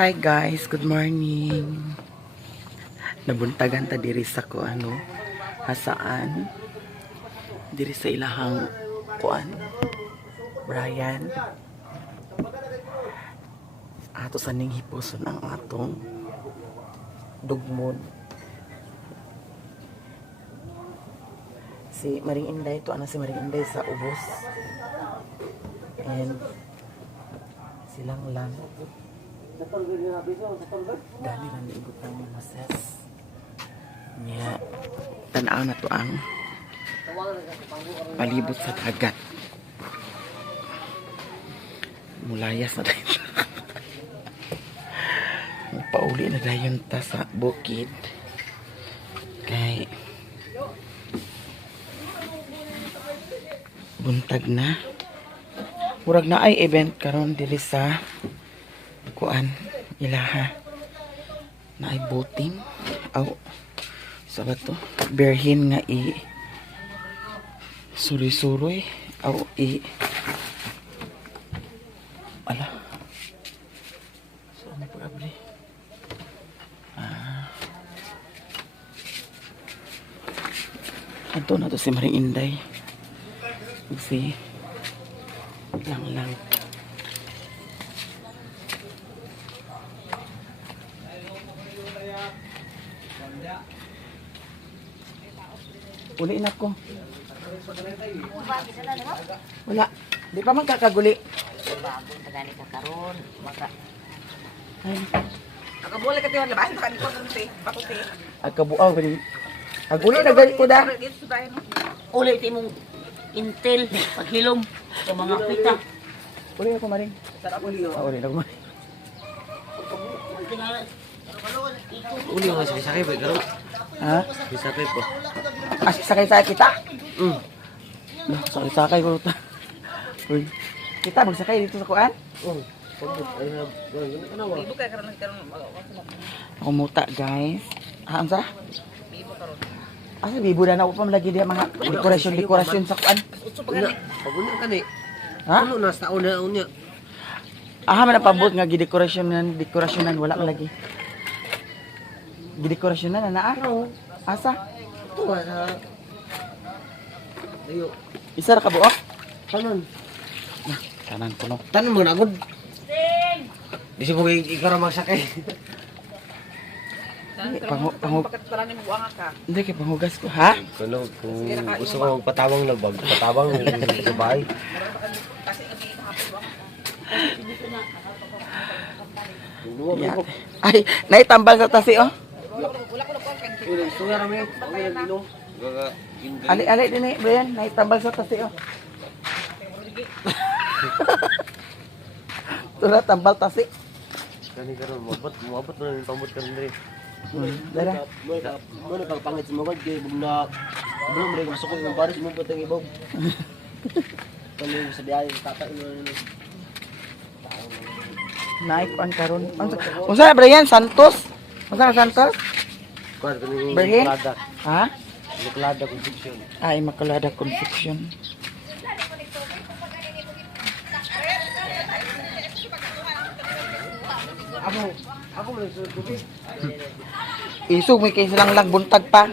Hi guys, good morning. Nabuntagan ta diri sa hasaan. Diri sa ilahang Brian. Ato sa ning hipuson ang atong dugmon. Si Maring Inday to si Maring Inday sa ubos. And silang lang. Dali lang igot ng mga mases. Nya, tanaw na to ang palibot sa dagat. Mulayas na tayo. Pauli na dayon ta sa bukid. Kay buntag na. Murag na ay event karon dili sa ilaha na ay boating sa bato berhin nga suroy-suroy ala so ano probably ato na to si Maring Inday si lang uli na ko. Wala. Di pa man kakaguli. Bago tagani ka karon, maka. Ay, Nakabuli ka tiyon labahin ka dito sa patuti. agkabuaw gani. Aguli na gali ko da. Uli ti mong intel paghilom sa mga pita. Uli na ko Maring. Uli na ko Maring. Uli mo sa sakay ba garo? Ha? Sakay po. Sakay kita. Sakay ko ta. Uy. Kita magsakay dito sa kuan. Ibu kay karon Ako muta guys. Ang sa? Asa bibo na ako pa lagi dia mga dekorasyon sa kuan. Pagulo ka ni. Ha? Ano na sa una unya? Man ang pabot nga dekorasyonan wala man lagi. Gidekorasyonan na Asa? Ito sa ayo. Isa ra ka buok? Kanon. Kanan ko no. Tanon mo na gud. Bisi mo ikaw ra magsakay. Pakatpalan mo buang ka. Hindi kay panghugas ko ha? Kuno kung gusto ko patawang lagbag, patawang sa bahay. Yeah. Ay, naitambal sa tasi Ito nga rami. Ali din Brian, naitambal sa tasi Tula tambal tasi. Kani karon moabot na ni pamot karon diri. Dara. Mo na pangpangit sa mga kay bugna. Belum rin masuk ko ng Paris mo patang ibaw. Kami sa biyahe tata ino. Naik pan karon. Unsa Brian Santos? Unsa Santos? Kuan kani Berhin? Makulada. Ha? Makulada construction. Ay, Makulada Construction. Ako mo susubi. Isog may kay silang buntag pa.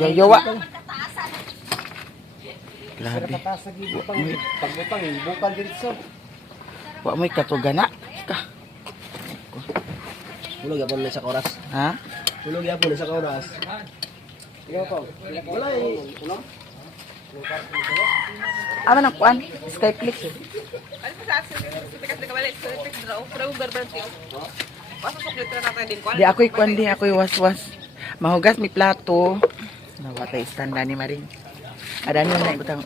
Yayawa. Grabe. Pagbutang bukal diretso. Wa mo'y katugana. Hulog yapon na sa oras. Ha? Hulog yapon na sa oras. Ikaw ko. Wala uno. Ano nang kuan? Skyflix. Ano sa asin? Tikas na kabalik sa tikas draw. Pero berbenti. Pasok litra natin din kuan. Di ako'y kuan di ako'y waswas. Mahugas mi plato. Nawatay standa ni Maring. Ada na ibutang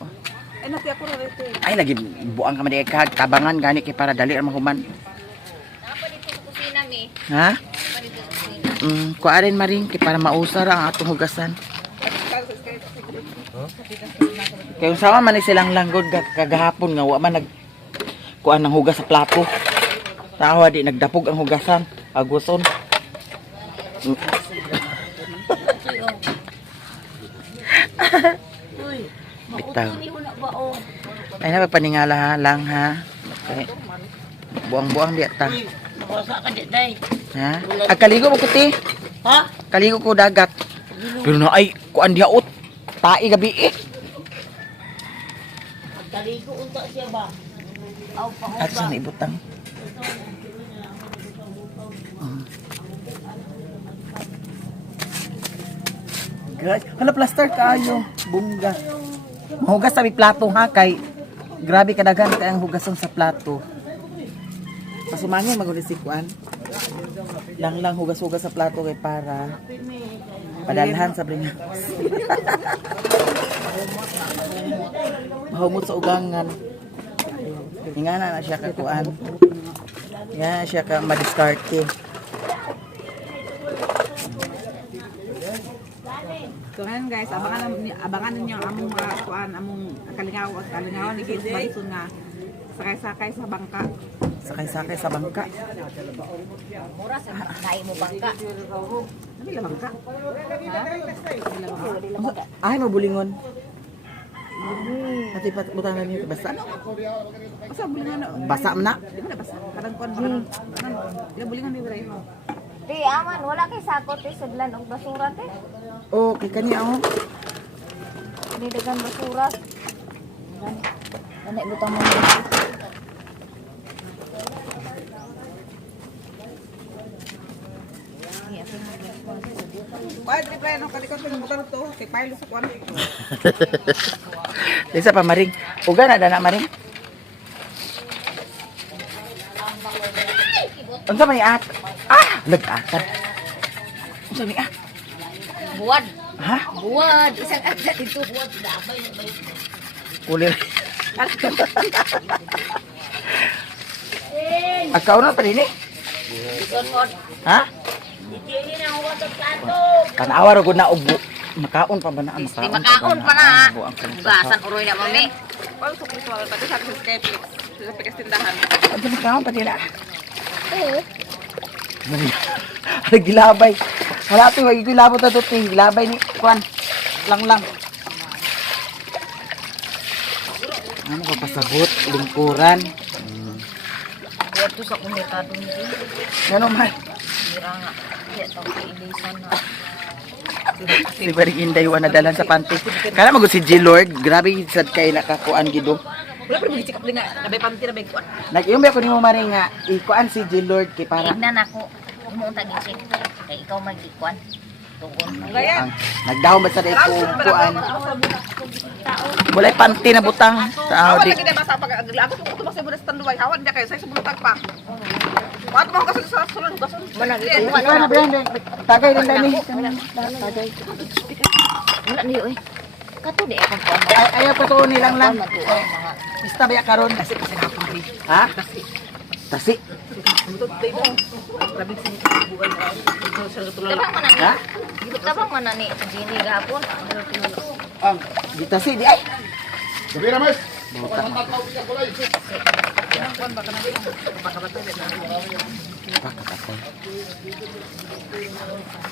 Ay nati ako ra rito. Ay lagi buang ka man di kag tabangan gani kay para dali ra mahuman. Napa dito sa kusina mi. Ha? Napa dito sa kusina. Kuarin Maring kay para mausar ang atong hugasan. Kaya usawa man ni silang langgod kagahapon nga wa man kuan ng hugas sa plato. Tawa di nagdapog ang hugasan. Aguson. Uy, Bitaw. mauto ni una ba o? Ay na paningala lang ha. Okay. Buang-buang di ta. Wasa ka di, day. Ha? Kaligo mo kuti. Ha? Kaligo ko dagat. Pero na ay kuan diaot. Tai gabi eh. Taligo unta siya ba? Aw, At sa pahuga. ibutang. Guys, hala plaster kayo. Bungga. Mahugas sa plato ha kay grabe kadagan kay ang hugason sa plato. Pasumangin magulis si kuan. Lang hugas-hugas sa plato kay para padalhan sa bringas. Mahumot sa ugangan. Ingana na siya ka kuan. Yan siya ka madiskarte. So ngayon guys, abangan ninyo among mga kuan, among kalingaw at kalingaw ni Kids Madison nga sakay-sakay sa bangka. Sakay-sakay sa bangka. Mura sa naay mo bangka. Ano yung bangka? Ha? Ay, mabulingon. Ati pat butanan niyo basa. Asa bulingan na? Basa man na. Di ba na basta? Kadang kuan ba kadang? Ilang bulingan di ba rin? Di, aman, wala kay sakot eh, sudlan og basura te. Oh, kay kani ako. Hindi dagan basura. Gani butang mo dito. Kuan di ba no kalikot ng motor to, kay pailo sa kuan. Lisa pa maring. Uga na dana maring. Unsa man ni at? Ah, nag-atat. Unsa ni ah? Buwad. Ha? Buwad. Isang agad ito. Buwad. Damay na may. Kulir. Akaw na pa din eh. Ikon mo. Ha? Hindi na ako sa plato. Tanawa ra gud na ubo. Makaon pa ba na? Di makaon pa na. Ubo ang kanang Gasan uroy na mami. Kuan sa kuan pati sa Sketflix. Sa pikas tindahan. Ano makaon pa din na? Gilabay. Hala to, gilabot na to. Gilabay ni Kwan. Lang. Ano pa pasabot? Lingkuran. Buwad to sa kumitado nito. Ano man? Mira nga. Kaya ito kailisan na. Si Baring Inday wa nadalan sa panty. Kana magud si G Lord, grabe sad kay nakakuan gido. Wala pa rin sikap din nga. Nabay pamti na bay kuan. Nag-iumbi ako nimo maring nga ikuan si G Lord kay para Tignan ako. Umunta gising. Kaya ikaw mag-ikuan. Tugon. Gaya. ang nagdahom ba sa dai ko kuan. Walay panty na butang sa Awan Audi. lagi na basa pag ako tumak sa bulas tanduay. Hawan dia kay sa bulutag pa. Wat mo kasi sa sulod gason. Manag Ikuan na ba tagay din dani. Tagay. Wala niyo eh. Kato di akong kuan. Ayaw pa to nilang lang. Matuan mga. Bista ba ya karon? Kasi hapon rin. Ha? Tasi. Mutod day mo. Grabe sa buwan na. Sa tulala. Tabang man Ha? ni. Tabang man ni Jenny gahapon. Ang gitasi di ay. Sabi na, Mas.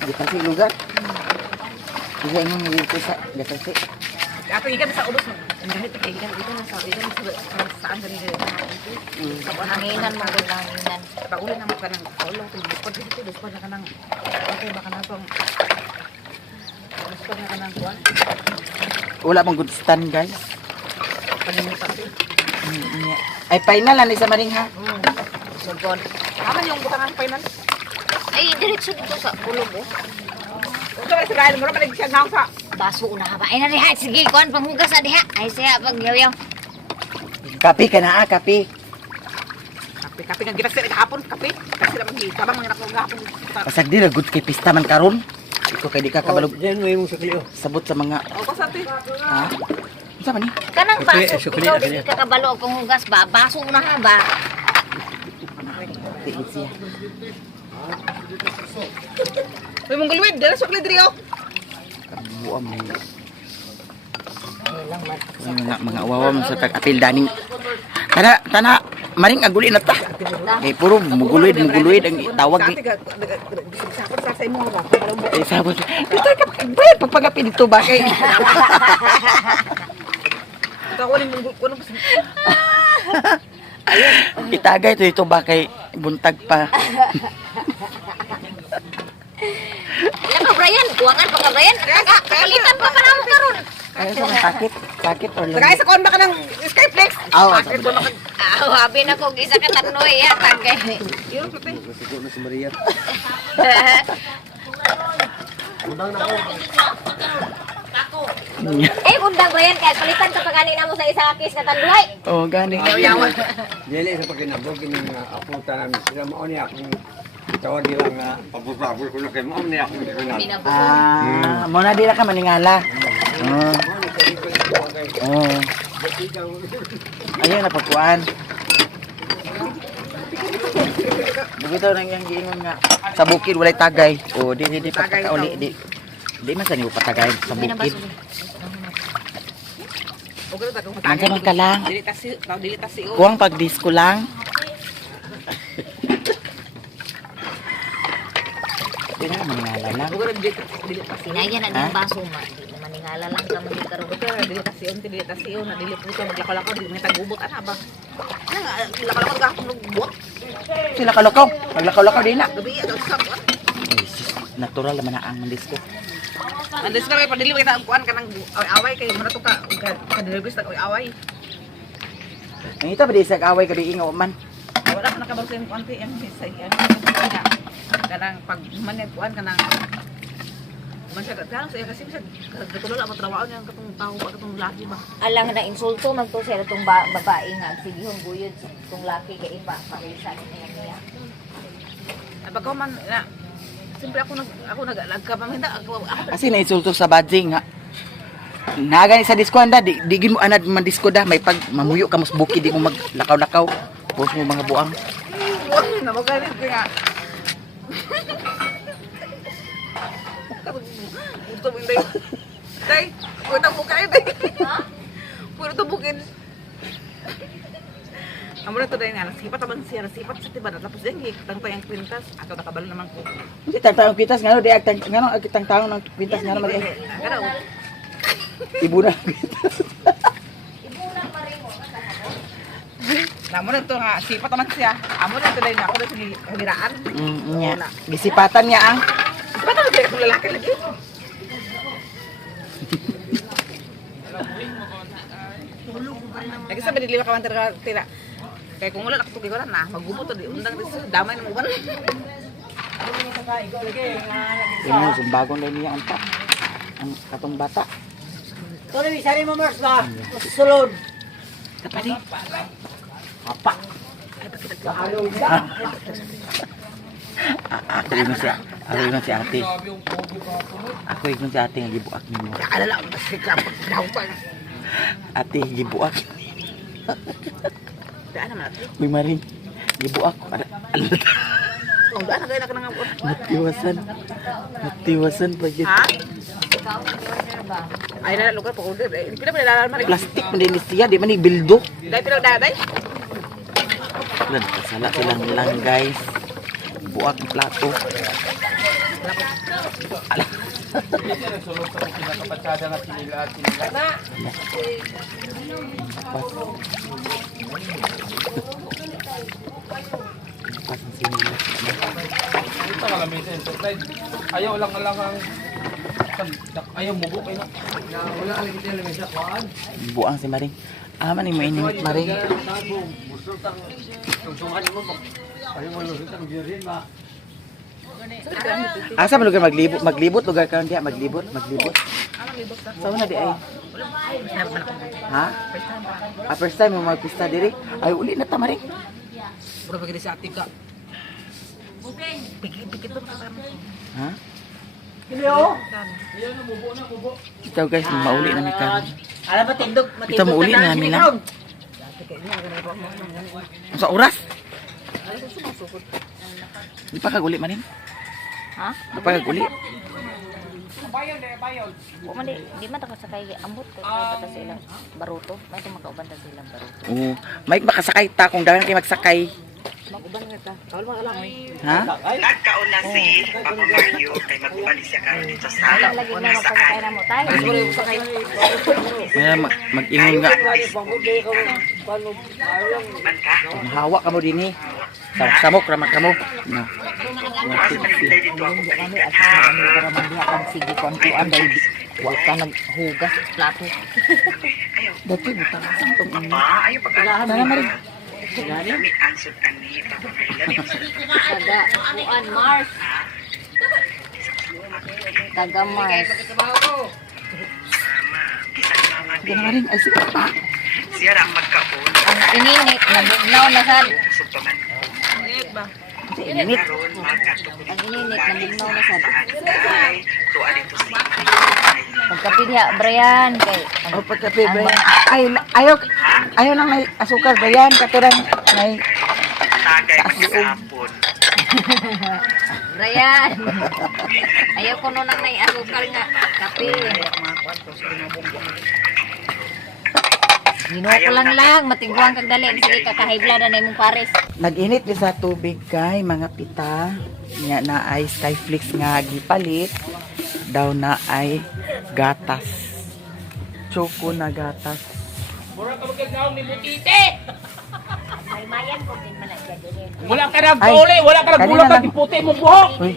Gitasi lugar. Bisa imong ngiti sa gitasi. Ato ikan sa ubos mo. Ang ganit kay ikan dito na sa ikan saan ganit dito. Sa hanginan mo gud hanginan. Pauli na mo kanang ulo to bukod dito bukod na kanang okay baka na tong bukod na kanang kuan. Wala pang good stand guys. Panimutan din. Ay final na ni sa maring ha. Sugod. Aman yung butangan final. Ay diretso dito sa kulog oh. Ito ba sa gaya mo na siya ngaw sa Baso na ba? Ay na diha sige kuan panghugas sa diha. Ay siya pag yaw. Kapi ka na kapi. kape nga gitas sa hapon kape. Kasi naman tabang nga nakong hapon. Pasag di na good kay pista man karon. Ito kay di ka kabalog Diyan mo yung sakli. sabot sa mga O ko sa ti. ha. Unsa man ni? Kanang baso. sukli Ikaw na di ka kabalo og panghugas ba? Baso na ha ba? Tiid siya. May mong gulwid, dala sukli diri oh. Kabuam ni. Lang mat. Mga awawa man sa tag-apil daning. Tana maring aguli na ta. Eh puro muguluid ang tawag ni. Sapot sa imo ba? Eh sabot. Dito ka bayad pagpagapi dito ba kay. Ito ko ni mong kuno Itagay to ito ba kay buntag pa. Ilan ka, Brian? Buwangan pa ka, Brian? Palitan pa pa naman karon. Ay, sa sakit. Sakit or Tagay sa kon ba ka ng Skyflex? Aw, Habi na ko gisa ka tanoy ya tagay. Yun, puti. Siguro na si Maria. Bundang Brian kay palitan ka pa kanina mo sa isa kis ka tanduhay. oh, gani. Dili sa pagkinabog ng apunta namin sila mao ni akong tawag nila nga pabubabol ko na kay mao ni akong ginagawa. Ah, mo na dira ka maningala. Oh. Oh. Ayun na pagkuan. Bugito nang yang giingon nga sa bukid walay tagay. Oh, di patakauli di. Di man sa niyo patagay sa bukid. Okay ba tong Ansa man ka lang. Dili tasi o. Kuwang pag-disco lang. Di na maningala lang. Okay dili tasi. Sinaya na din baso ma. Di na maningala lang ka man karon. Okay dili tasi o na dili puso maglakaw-lakaw di may tagubot ana ba. Lakaw-lakaw ka bot. Sila kalakaw. Maglakaw-lakaw din na. Gabi ato sa kuan. Natural naman na ang disco. Andes ka kay padili kita ang kuan kanang away kay mo na to ka kadilibis ta away. Ang ita ba di sa away kadi ingaw man. Wala pa nakabasin kuan ti ang sa iya. Kanang pag manag kuan kanang man siya kanang sa iya kasi siya katulad ang trabaho niya katong tao ba katong laki ba. Alang na insulto man to siya itong babae nga sigihon guyod itong laki kay iba parisan niya. Pag man na simple ako nagkapaminda ako Kasi nainsulto sa badjing nga. Nagani sa disco anda di gin mo anad man disco da may pag mamuyo ka mos bukid di mo maglakaw-lakaw. Pus mo mga buang. na magalit ko nga. Gusto mo hindi. Day, puro tabukin day. Ha? Puro tabukin. Amo na to day nga, nasipat naman siya, nasipat sa tiba na tapos yan, tangtay ang kwintas, ato nakabalo naman ko. Di tang pintas ngano di agtang ngano agtang taong ng pintas ngano mali. Karaw, Ibu na. namo na to nga, sipat naman siya. Amo na to day nga, ako na sa hiliraan. Nya. Gisipatan niya ang Sipat naman siya, itong lalaki lagi. Lagi sabi dili ka man tira. Kaya kung wala nakatugay ko na, magumot to di undang din siya, damay na mo ba? Tingnan sumbagon dai niya anta. Ang katong bata. Sorry, sari mo Mars ba? Sulod. Kapali. Apa? Ako ingon siya. Ako ingon si ate. Ako ingon si ate nga gibuak nimo. Alala, kasi kapag daw pa. Ate gibuak. Daan naman natin. May maring gibuak. Oh, daan na kayo na ka nang Matiwasan. Matiwasan pa yun. Ha? Ikaw ang order ba? Ay, na lugar pa order. Eh, pila pa nilalaman. Plastic man din siya, di man ni bildo. Dahil pila daday. Lan, kasala silang lang guys. Buak ng plato. Pas ang sinilas. Ito ka lang sa inside. Ayaw lang ang ayaw mubo kayo na. Wala ang kita lang sa kuan. Buang si Maring. Aman ni mo inimit Maring. Asa man lugar maglibot? Maglibot lugar ka diya, maglibot. Saan na di ay? Ha? First time mo magpista diri? Ay uli na ta Maring. Pura pagkita si ate ka. Pikit to. Ha? Ito guys, mauli na mi karon. Alam ba tindog, Ito mauli na namin lang. Sa oras? Di pa kaguli Maring? Ha? Di pa kaguli? Wa man di man ta kasakay ambot ko kay bata sa ilang baruto. May tumakauban ta sa ilang baruto. Oo. May makasakay ta kung daghan kay magsakay. Maguban na ta. Kawal mo alam eh. Ha? Nagkauna si Papa Mario kay magbalik siya karon dito sa Wala lagi na magpapakay na mo tayo. May mag-ingon nga. Hawa ka mo din eh. Samok raman ka mo. No. Kami at kami para mandiha kang sige kontuan dahil wa ka naghugas sa plato. Dati butang sang tong ini. ayo pagkalahan Sana maring. Lami ansod ani Papa Mario. Taga kuan Mars. Taga Mars. Sige na maring ay sige pa. Siya ra ang magkaon. Ang ininit nabugnaw na sad. Usog pa man. Init. Karon magkatukod Ang ininit nabugnaw na sad. ay tuwa dito si Pagkape diha Brian kay O pagkape ba yan? Ayaw nang may asukar ba yan? Katuran may tagay maghapon. Brian. Ayaw ko nun nang asukal nga kape. Ginuo ko lang matigwang kag dali sige kakahibla na imong pares. nag-init ni sa tubig kay mga pita. Nya na ay Skyflix nga gipalit. Daw na ay gatas. Choco na gatas. Mura ka magkagaw ni Butite! May mayan ko din man siya din. Wala ka na gole, wala ka na kanina gulatan, lang. di puti mo buhok! Uy,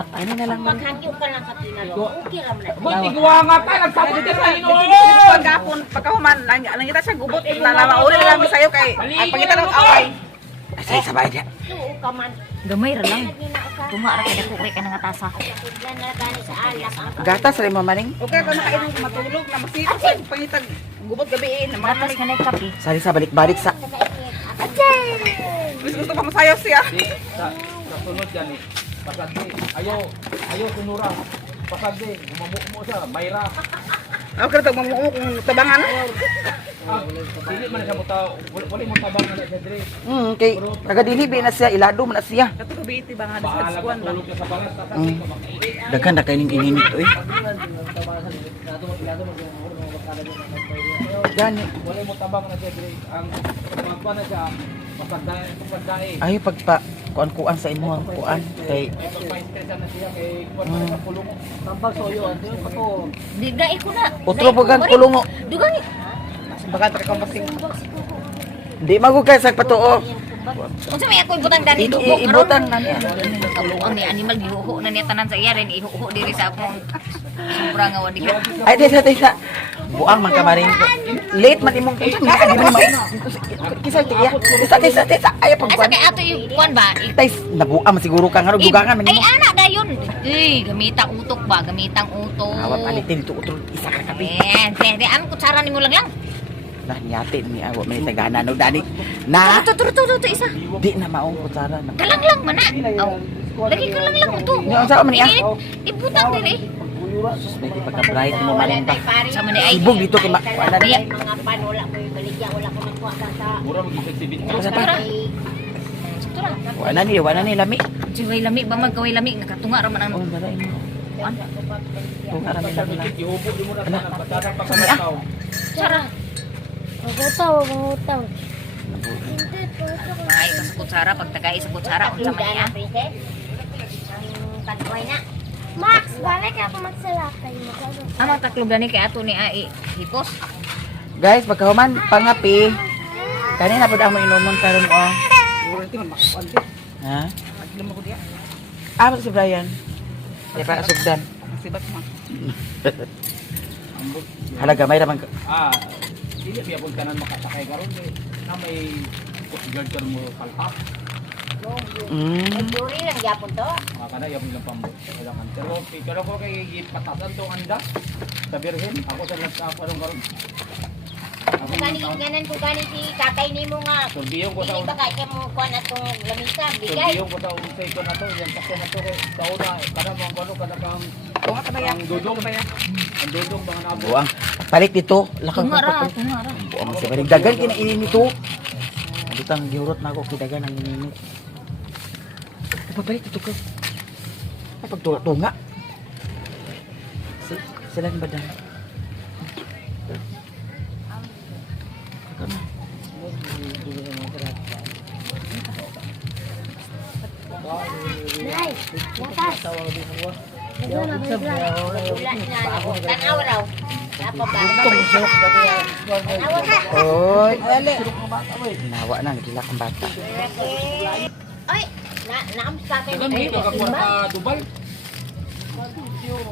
ano na lang man. Maghangyo ka lang sa pinalo. Okay ra man. Buti gawa nga ka, nagsabot ka sa Ginoo! Pagkapon, pagkahuman, nangita siya gubot. Nalamauli lang sa'yo kay ang pangitan ng away. Ay, sabay dia. Tuo ka man. Gamay ra lang. Tunga ra kay dako kay kanang tasa. Gatas rin mo maring. Okay, kung nakainom matulog na masipag sa pangitan gubot gabi na mga Gatas kanay kape. Sari sa balik-balik sa. gusto pa masayaw siya. Di, sa sunod yan eh. Pasagdi, ayaw sunura. Pasagdi, mo siya, Mayra. Ako kaya ito, mamukumo kung tabangan. Dili man siya mo tao, wala mo tabang na siya diri. Kay kagadilibi na siya, ilado man na siya. Kato ko biti ba nga sa Bahala skuan ka ba? tulog ka sa bangas. Daghan na kayong ininit oy. Gani. Wala mo tabang na siya diri. Ang magpa na siya, pasagday. Ay pagpa kuan-kuan sa imo ang kuan kay May pagpa-stress na siya kay kuwan pa sa pulong mo. Tambal soyo ano yun ako. Digai ko na. utro pagang kulungo. Dugang. Baka ka masing. Di magugay sa patuo. Unsa may ako ibutang dani dugo Ibutang na niya. Kabuang ni animal gihuho na niya tanan sa iya rin ihuho diri sa akong sobra nga wadi. Ay tisa. Buang man kamaring. Late man imong di man kisa tiya. Tisa. Ay Asa pagkuan. kay ato yung kuan ba? Tais nabuang man siguro ka nga dugangan man Ay nimo. ana dayon. Gamitang utok ba? Gamitang utok. Awat palitin dito utro isa ka kape. Pwede ang kutsara nimo lang. Nah niyate ni awat man tagana no dani. Na Tuto isa. di na maong kutsara na. Kalang lang mana. Aw. Lagi kalang lang mo to. Ni unsa man niya? Ibutang diri. Lagi pagka-bright mo maling pa. Sa man ay. Sibog dito kay wala Iya. Mura mag-isip si Binto. Sa pa. Sutura. Wala ni lami. Jiway lami ba magkaway lami nakatunga ra man ang Oh, dara imo. kuan. Kung ara mi lang. Ihubo di mo na sa pagkatang pagkataw. Kutsara. Magutaw. Ay sa kutsara pag tagay sa kutsara unsa man niya? Max, balik ako magsalakay mo. Amang taklob gani kay ato ni ai hipos. Guys, pagkahuman pangapi. Kanina pud amo inomon karon o. Ha? Ah, si Brian. Di pa sugdan. Sibat mo. Halaga may ramang Dili biya pud kanan makasakay karon na may guard ka mo kalhap. Duri lang gyapon to. Kana yung ilang pambot. Kailangan. Pero ko kay gipatasan tong anda. Sa Birhen, ako sa nagkaparong karon. Ganan ko gani si tatay nimo nga. Turbiyong ko sa Dili ba kay mo kuan atong lamisa bigay. Turbiyong ko sa unsay ko na to, yung sakya na to kay sa una kada mo ano kada kang Tunga ka ba yan? ang dudong ba yan? Ang dudong mga nabo. buang. Palit dito. Lakang Tungara. buang si Brian. Dagan kinainin nito. Butang giurot na ako kidagan ang ininit. Papalit ito ko. Ay pagtunga. Sila ni Badang. Nay, lakas. Wala nga ako. Tanaw raw. Apa ba? Tanaw ka. Oy. Nawa na, nagilak ang bata. Ay, naam sa tatay mo. Dagan dito ka kuha ka Dubai.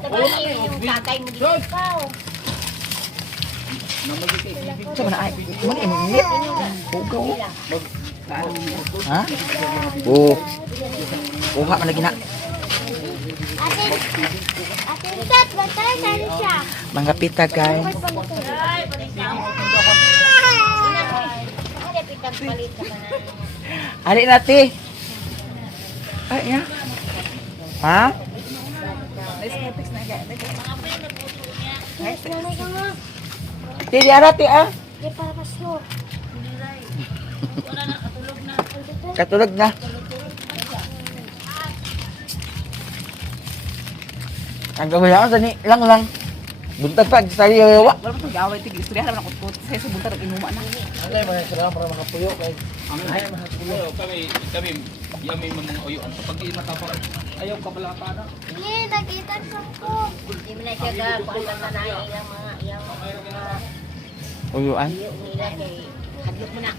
Tagal yung tatay mo dito. Ikaw. Saan na ay? Muna init. Bugaw. Ha? Oo. Kuha ka lagi na. Ate, Tet, bantay tayo siya. Mga pita, guys. Ada pitang palit ka na. Ali nati. Ay, ya. Ha? Yes, nanay ka nga. Tidi arati ah. Di para pasyo. Katulog na. Ang gawin ako sa ni lang. Buntag pag sa iyo. Wala pa itong gawin, tig istorya naman ako sa subunta ng inuma na. Ano yung mga sila para makapuyo kay Kami, yami mo mga uyuan. Pag matapang, ayaw ka pala ka na. Hindi, nakita ko. Hindi mo na siya gagawin na na ilang mga Uyuan. nila kay hadlok mo na.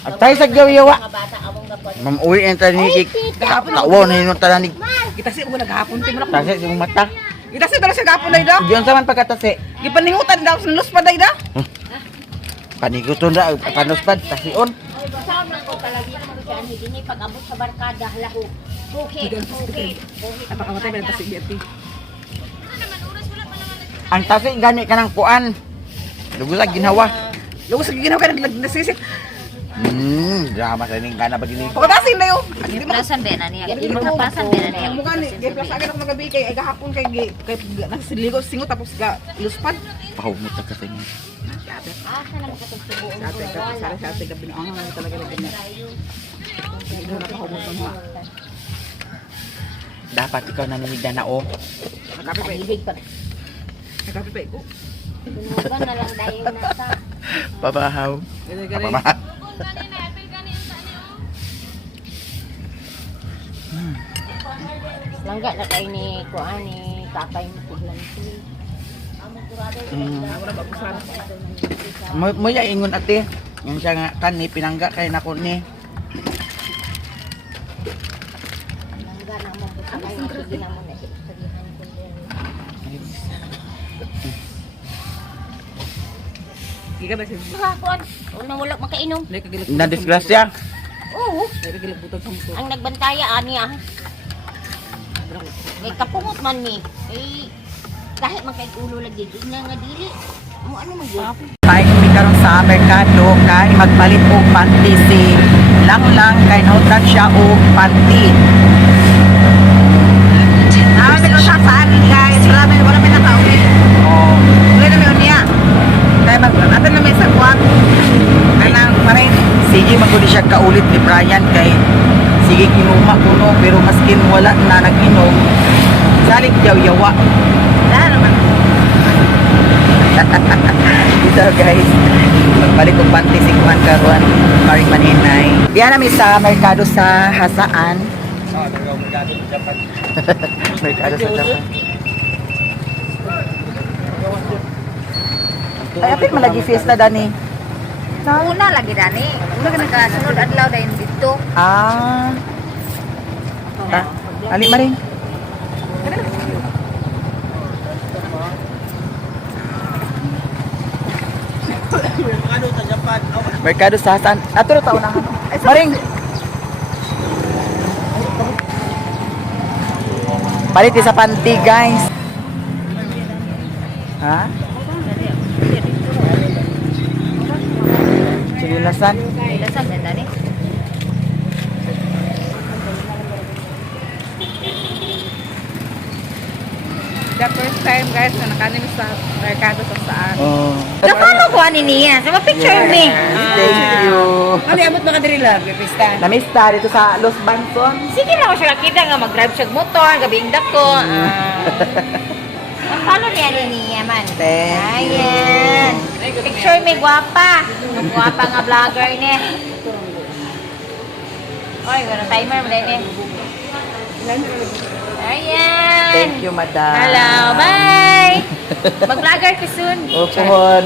At tayo sa gawiyawa. Mga bata among gapon. Ma'am uwi ang tanig. Tawo na yun ang tanig. Kita si mo naghapon ti mo na. Tasi yung mata. Kita si dala siya gapon day da. Diyan sa man pagkatasi. Gipaningutan daw sa lus pa day da. Paniguton na. Panuspad. Tasiun. Saan man ko talaga mo siya hindi ni pag-abot sa barkada lahu. Bukid. Napakamatay ba ng tasig di. Ang tasi gani ka ng puan. Lugulag ginawa. Lugo sa ginawa ka nagsisip. Drama sa ining gana pag ini. Pagkatasin na yun. Plasan ba na niya? Imo na plasan ba na niya? Ang mukha ni, gay plus agad ako magabi kay gahapon kay nasiligo singo tapos ga luspad. Pahumot ka sa inyo. Asa na makatugtubuon Sa ate ka, sa ate gabi na ang talaga na ganyan. Hindi na nakahumot ng mga. Dapat ikaw nanimigda na o. Nakapi pa Ibig pa. Nakapi pa ko. Tunugan na lang dayon na sa. Pabahaw. Gari-gari. Pabahaw. Langga na kay ni kuan ni tatay mo tiglan si. Mo ya ingon ate. Yung siya nga kan ni pinangga kay nako ni. Langga na mo ko sa kay sige na mo na istoryahan ko din. Giga ba siya? Baka kuan, una wala makainom. Dahil kagilag Na disgrasya. Oo, Dahil kagilag butang sa muso. ang nagbantaya ani ah. Kay kapungot man ni. Eh kahit man kay ulo lagi di na nga dili. Mo ano man yun? Kay kami karon sa merkado kay magpalit og panty si lang kay nautag siya og panty. Namin ko sa saan guys. Wala may nakauwi. Oh, Wala na may unya. Kaya atin na may sagwag. Kanang marin. sige maguli siya kaulit ni Brian kay sige kinuma kuno pero maskin wala na nag-inom. Salig yaw-yawa. Wala naman. Dito guys, magpalit og panty si Kuan karon, Maring Maninay. Diyan namin sa merkado sa Hasaan. Merkado sa Japan. Ay, apit malagi fiesta dani. Una lagi dani. Una ka sunod adlaw dayon dito. Ah. Ali Maring. Merkado sa Hasaan. Ato ro taon na. Maring. Palit sa panty, guys. Ha? Sige, lasan. Ilasan na dani. The first time guys na nakanim sa merkado sa saan. Oh. Kapano ko ani niya? Sa picture me. Thank you. Kami abot mga diri lang, pista. Namista dito sa Los Banson. Sige lang ko siya nakita nga mag-drive siya motor, gabi ingdak ko. Follow niya niya man. Thank you. Ayan. Picture may guwapa. Guwapa nga vlogger ni. Oy, wala timer mo din eh. Ayan. Thank you, madam. Hello, bye. Mag-vlogger ko soon. Upon.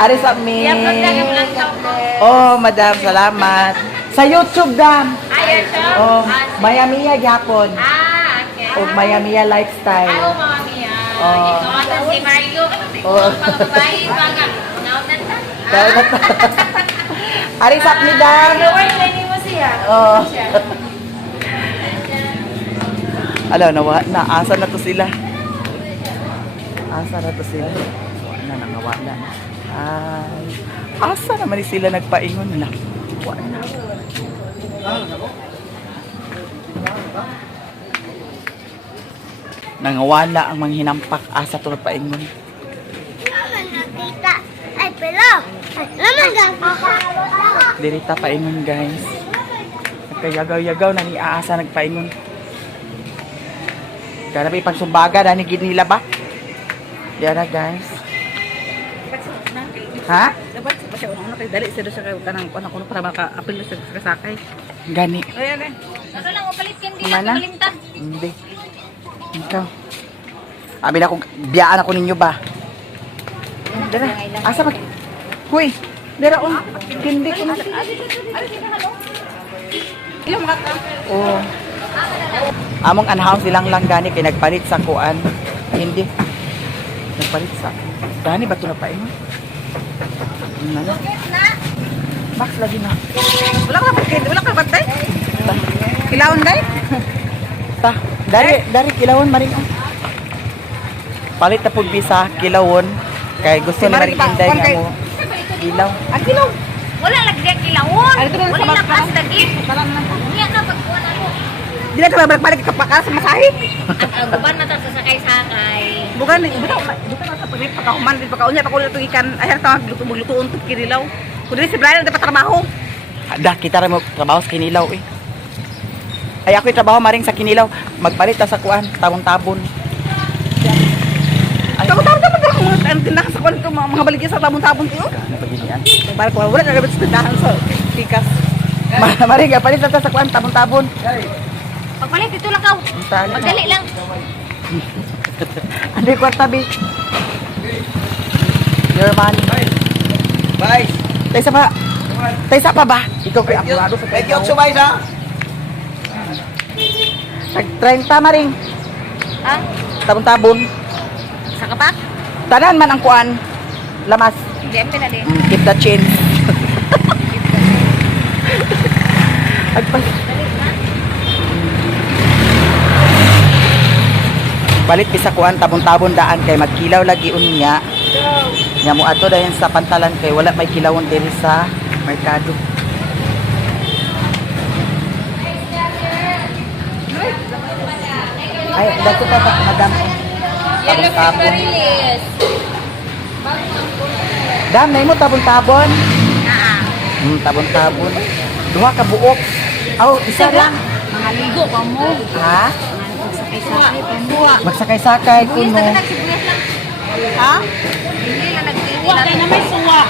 Ari sa me. I-upload na yung vlog ko. Oh, madam, salamat. Sa YouTube, dam. Ayun siya. Oh, Maya-Mia gyapon. Okay. O Maya-Mia lifestyle. Ay, Mama Mia. Oh. Ito si Mario. Oh. Pagbabae, baga. Naunan ta. Ari sa me, dam. Followers, lady mo siya. Oh. Ala, na asa na to sila. Asa na to sila. Wala na, nangawala na. Ay, asa naman sila nagpaingon na. Wala na. Nangawala ang mga hinampak. Asa to nagpaingon. Naman nakita. Ay, pero. Naman nakita. Dirita paingon, guys. Nagkayagaw-yagaw na ni aasa nagpaingon. Grabe pagsumbaga na ni ginila ba? Diyan na, guys. Ha? Dapat pa siya unang kay dali siya sa kay kanang kuno para maka-apil sa kasakay. Gani. Ayan eh. Ano lang, upalit yan. Di Mana? lang kalimtan. Hindi. Ikaw. Abi na kung biyaan ako ninyo ba? Dara. Asa mag... Huy! Dara, hindi ko na... Ilang maka. Oo. Among anhaw silang lang gani kay nagpalit sa kuan. Hindi. Nagpalit sa... Gani ba ito na pain? Ano? Max lagi na. Wala ka patay. Kilawon dai. Ta, dari kilawon maring ah. Palit na pud bisa kilawon kay gusto ni maring inday nga mo. Ilaw. Ang kilaw. Wala lagi din kilawon. Ay, ito na, Wala sabak lang ka. kasi lagi. Niya na pagkuhan ako. Di na ka balik ka pa sa masahe. Ang guban na sa sakay-sakay. Bukan bukan sa paglit pagkahuman din pagkaunya pa ko ito ikan ay ta maglutuon to kinilaw. Kundi si Brian dapat trabaho. Da kita ra mo trabaho sa Kinilaw eh. Ay ako trabaho maring sa Kinilaw, magpalit ta sa kuan, tabon-tabon. Tago-tago ko ang tindahan sa kuan ko mga baligya sa tabon-tabon ko. Ano ba ginian? Balik ko wala ka gabit sa tindahan sa tikas. Maring palit ta sa kuan, tabon-tabon. Pagpalit, dito lang ka. Magdali lang. Andi kwarta bi. Your money. Bye. Tay sa pa. Tay sa pa ba? Ikaw kay apurado sa Thank you, Subay, sa. Tag 30 maring. Ha? Tabon-tabon. Sa kapak? Tanan man ang kuan. Lamas. Hindi, na din. Keep the change. Balit bisa kuan tabon-tabon daan kay magkilaw lagi unya. Nya mo ato dayon sa pantalan kay wala may kilawon diri sa merkado. Ay, dato pa ba madam? Tabon-tabon. Dam, nay mo tabon-tabon. Tabon-tabon. Duha ka buok. Aw, isa lang. Mga ligo pa mo. Ha? Sakay-sakay pa mo. Magsakay-sakay Buyas kuno. na ka sibuyas lang. Ha? Hindi lang nagtili Suwa lang. kay na may suwa.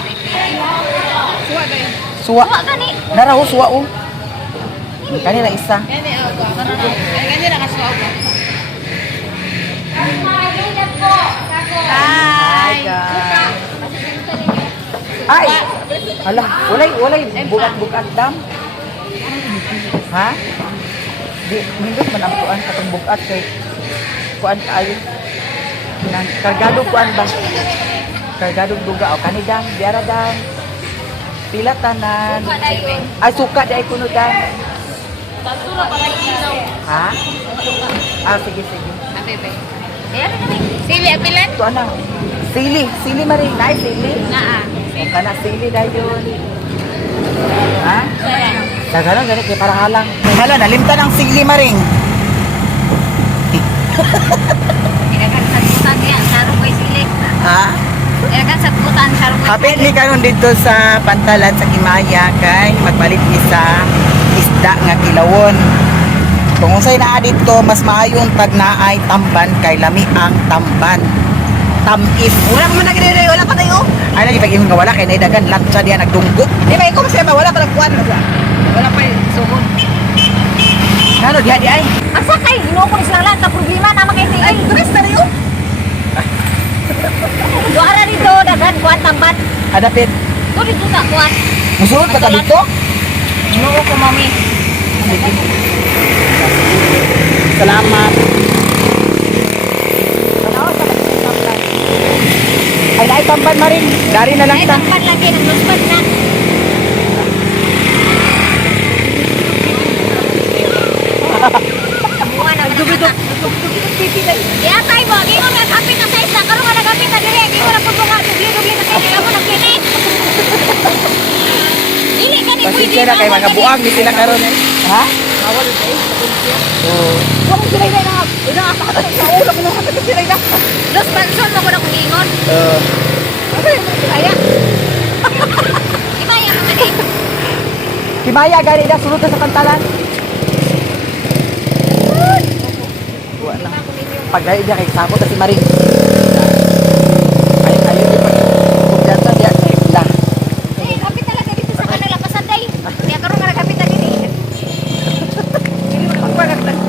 Suwa kay. Suwa. Suwa ka ni. Naraw suwa o. Kanina isa. Gani ay gani ra ka suwa ko. Hi. Ay. Hala, walay bugat-bugat dam. Ha? Di nindot man ang kuan katong bugat kay kuan kaayo. Nang kargado kuan ba? Kargado duga o kanidam, biara dam. Pila tanan. Ay suka di ay kuno dam. Basura para ilaw. Ha? Ah, sige. Ayan kami. Sili apilan? Ito ano? Sili maring. Nay, sili. Naa. O kana sili dayon. Ha? Kaya. Dagaran gani kay para halang. Hala, nalimtan ang sili maring. Ilagan sa kutan niya. Sarong kay sili. Ha? Ilagan sa kutan. Sarong kay Kapit ni karon dito sa pantalan sa Kimaya kay magpalit ni sa isda nga kilawon. Kung unsay naa dito, mas maayong pag naay tamban kay lami ang tamban. Tamis. Wala pa man nagre wala pa tayo. Ay lagi pag nga wala kay naidagan latsa diyan nagdunggo. Di ba ikaw kasi ba wala pa nagkuan na. Wala pa sugod. Ngano diha di ay? Asa kay ginoo ko silang lahat na problema na makaitigil. Ay, turis na rin. Duara dito dagan kuan tamban. Adapit. To dito sa kuan. Musulod ka ka dito? Ginoo ko mami. Salamat. Ay naay tamban maring. Dari na lang Ay ta. tamban lagi ng luspan na. Buwan na nagdubidok. Yatay mo, di mo nagkapit na sa isa. Karoon ka nagkapit na dili. Di mo na pupunga. Dubli-dubli na kayo. Ako nagpili. Dili ka ni pwede. Pasensya na kay mga buang di sila karon. Ha? Kung sila na inaasakit sa ulo ko nung sila na. Los Banson mo ko na kung ingon. Ano yung kaya? Imaya naman eh. Kimaya gani na sulod na sa pantalan. Wala. Pagay dia kay sabot si Maring. Ay ayo di pag kumpiyansa dia sa isla. Eh, kapit talaga dito sa kanila pasanday. Kaya karoon ka nagkapit na din eh.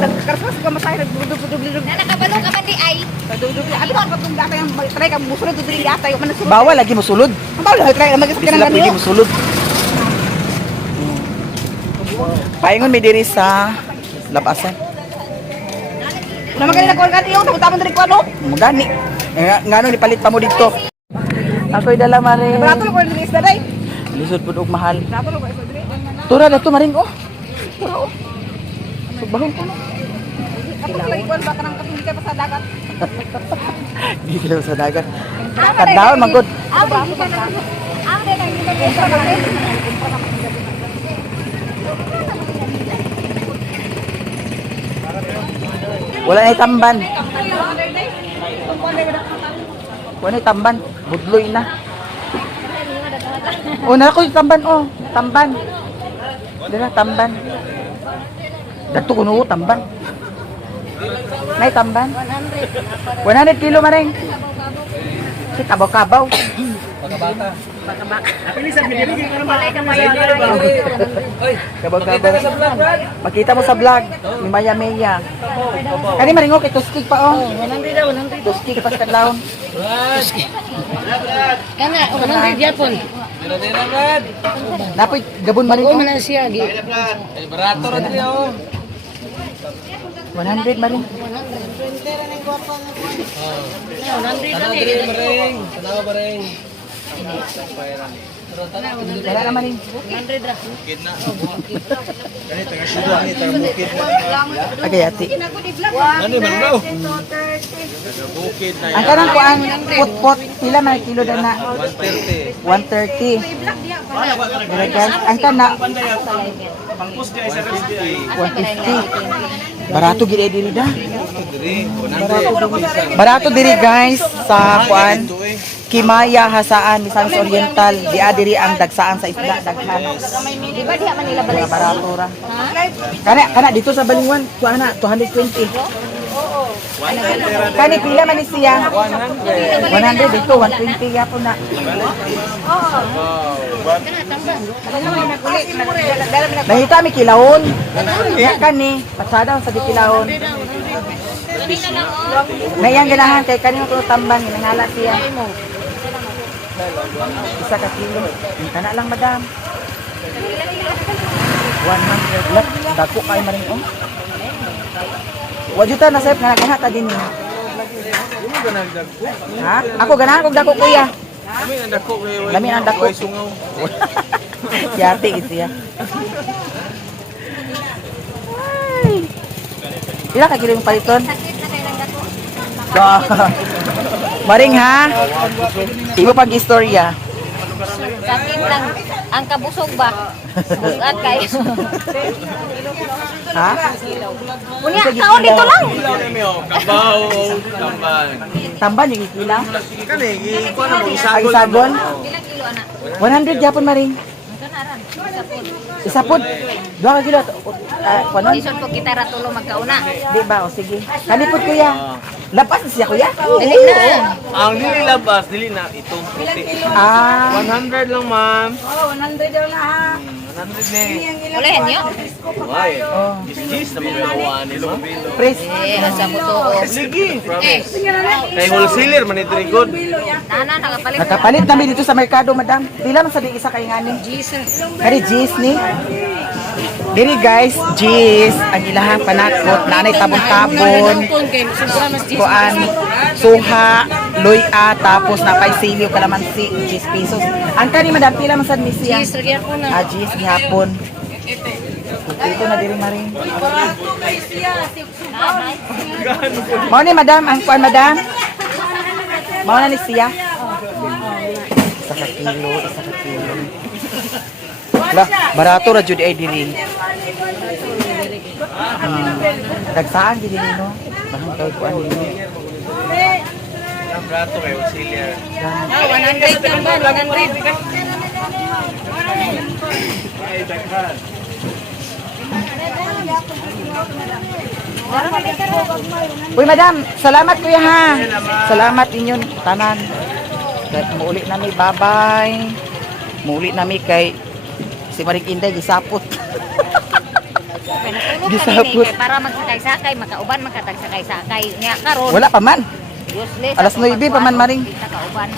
Nagkarpas ko masaya nagdubli-dubli. Na nakabalo ka man di ay. Dubli. Ano ba kung dati ang try ka musulod dubli yata yung manasulod. Bawal lagi mosulod. Ang bawal try na Di magkasakit sila ng pwede ganyo. mosulod. Paingon mi diri sa labasan. Una magaling na kuwan ka yung tamo diri ko ano. Mugani. Ngano ni palit pa mo dito. Ako'y dala Maring. Barato ko ni isda dai. Lisod pud og mahal. Barato ko isda diri. Tura na to Maring oh. Tura oh. Sugbahon ko no. Ako lagi kuwan ba kanang katong ka pa sa dagat. Di sila sa dagat. Kadawon magod. Aw, di ka na. Aw, di na hindi na. Wala na tamban. Wala na tamban. Budloy na. Oh, nara ko yung tamban oh. Tamban. Dala tamban. Dato ko no tamban. Nay tamban. 100 kilo Maring. Si kabaw-kabaw. Pagkabata. Kabaw-kabaw. Makita mo sa vlog ni Maya Meya. Kani Maring okay tustig pa oh. 100 tustig pa sa kadlawon. Kana, 100 yapon. Tira-tira, Brad. Napoy gabon Maring oh. na siya. Ay, barato rin niya, oh. 100 Maring. Ano din, Maring? Tanawa, Maring. Wala na Maring. Agay ati. Ano, Maring? Ang kanang kuan pot-pot pila man kilo na na 130. 130. Pero guys, ang kana 150. Barato gid diri da. Barato diri guys sa kuan Kimaya Hasaan Misamis Oriental di adiri ang dagsaan sa isda daghan. Di ba diha man nila balay? Barato ra. Kana dito sa Balingwan kuan na 220. Kani pila man ni siya? 100 dito 120 ya po na. Nahita mi kilahon. Kaya kani patsada sa di kilahon. Nayang ganahan kay kanino to tamban nangala siya. Isa ka kilo. Kana lang madam. 100 lang. Dako kay maring oh. Wajuta na sep nga nagahata din ni. Ha? Ako ganahan kog dako kuya. Kami ang dako. Lami ang dako. Sungaw. Yate siya. Ay. Ila ka kilo yung paliton? Maring ha? Ibo pag istorya. Sakit lang. Ang kabusog ba? Bugat kayo. Ha? Unya, kaon dito lang. Kabaw, tamban. Tamban yung ikila? Kani, ikuha na mo Ang isagon? Ilang kilo anak? 100 Japon maring. Ganaran. Isa po. Dua ka gila. Kuanon? Ison po kita ratulo magkauna. Di ba? O sige. Kanipot kuya. Lapas na siya kuya. Dili na. Ang nililabas, dili na ito. Puti. Ah. 100 lang, ma'am. Oh, 100 daw na ha. 100 na. Ulihin niyo. Why? Is naman nawa ni ma'am. Pres. Asa ko to. Sige, promise. Kay wholesaler man ito good. Nana nakapalit. Nakapalit namin dito sa merkado, madam. Pila man sa di isa kay ngani? Kani G's ni. Diri guys, G's ang ilahang panakot, nanay tabon-tabon. Kuan, suha, loya, tapos napay silyo kalamansi, 10 pesos. Ang kani madam pila man sad ni siya? G's ra gyud po na. Ah, G's gihapon. Ito na diri maring. Mao ni madam, ang kuan madam. Mao na ni siya. Isa ka kilo. Lah, barato ra jud ay diri. Dagsaan gid diri no. Bahang kay kuan ni. Ang brato kay wholesaler. 100 lang ba? 100. Uy madam, salamat kuya ha. Salamat inyong tanan. Kay muuli nami bye-bye. Muuli nami kay si Maring Inday gisapot. Gisapot. Para magsakay-sakay, makauban makatagsakay-sakay. Nya karon. Wala pa man. Useless. Alas 9 pa man, Maring. Kita kauban.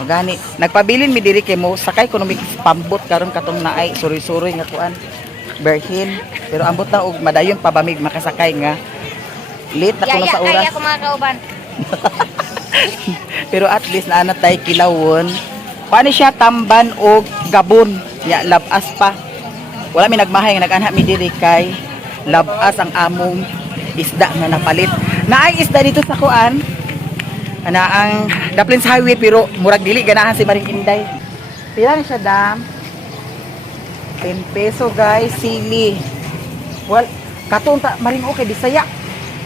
O gani, nagpabilin mi diri kay mo sakay ko nung pambot karon katong naay suri-suri nga kuan. Berhin, pero ambot na og madayon pa bamig makasakay nga. Late na kuno sa oras. Kaya ko mga kauban. Pero at least naana tay kilawon. Paano siya tamban o gabon? Ya labas pa. Wala mi nagmahay nga nag-anha mi diri kay labas ang among isda nga napalit. Naay isda dito sa kuan. Ana ang Daplins Highway pero murag dili ganahan si Maring Inday. Pila ni siya dam? 10 peso guys, sili. Well, katong ta Maring okay Bisaya.